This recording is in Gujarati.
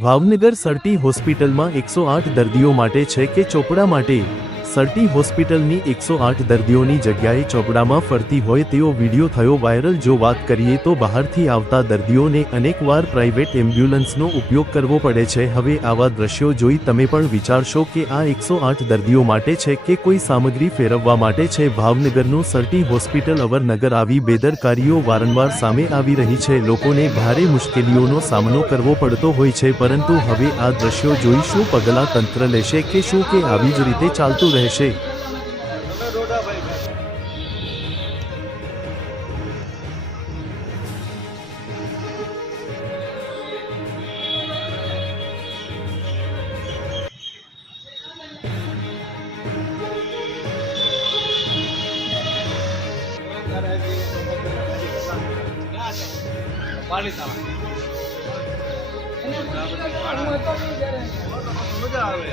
ભાવનગર સરટી હોસ્પિટલમાં 108 દર્દીઓ માટે છે કે ચોપડા માટે? સરટી હોસ્પિટલની 108 દર્દીઓની જગ્યાએ ચોપડામાં ફરતી હોય તેવો વિડીયો થયો વાયરલ। જો વાત કરીએ તો બહારથી આવતા દર્દીઓને અનેકવાર પ્રાઇવેટ એમ્બ્યુલન્સનો ઉપયોગ કરવો પડે છે। હવે આવા દ્રશ્યો જોઈ તમે પણ વિચારશો કે આ 108 દર્દીઓ માટે છે કે કોઈ સામગ્રી ફેરવવા માટે છે। ભાવનગરનું સરટી હોસ્પિટલ અવરનગર આવી બેદરકારીઓ વારંવાર સામે આવી રહી છે। લોકોને ભારે મુશ્કેલીઓનો સામનો કરવો પડતો હોય છે, પરંતુ હવે આ દ્રશ્યો જોઈ શું પગલાં તંત્ર લેશે કે શું કે આવી જ રીતે ચાલતું રહેશે? મજા આવે।